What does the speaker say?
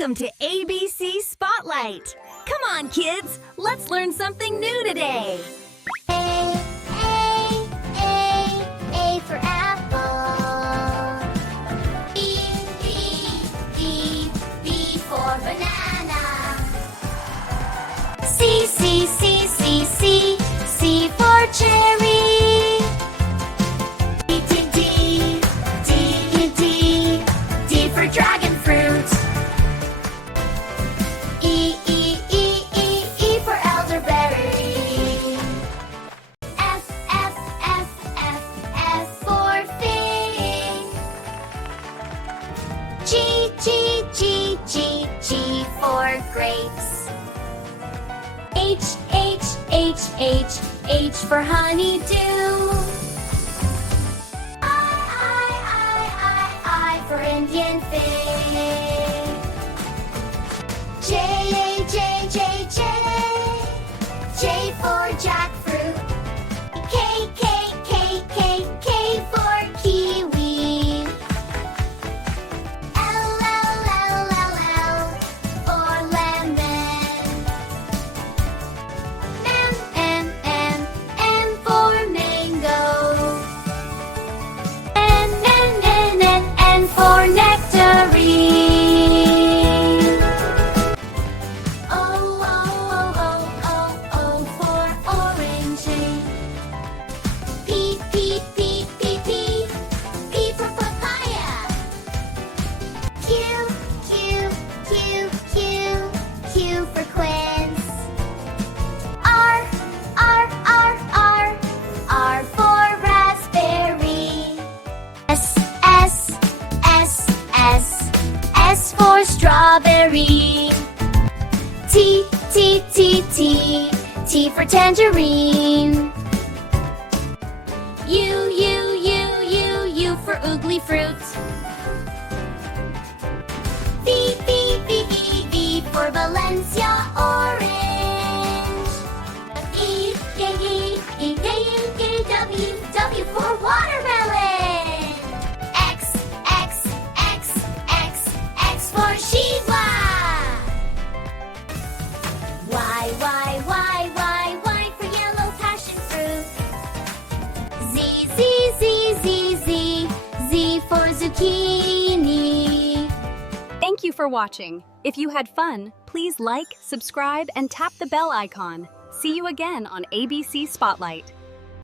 Welcome to ABC Spotlight. Come on, kids, let's learn something new today. A for apple. B for banana. C for cherry. D for dragon fruit. E for elderberry. F for fig. G for grapes. H for honeydew. I for Indian fig. J for jackfruit. K for kiwi. L for lemon. M for mango. N for nectarine. O for orange. P for papaya. Q for quince. R for raspberry. S for strawberry. T for tangerine. U for oogly fruit. V for Valencia orange. W for watermelon. X for Shiva. Y for yellow passion fruit. Z for zucchini. Thank you for watching. If you had fun, please like, subscribe, and tap the bell icon. See you again on ABC Spotlight.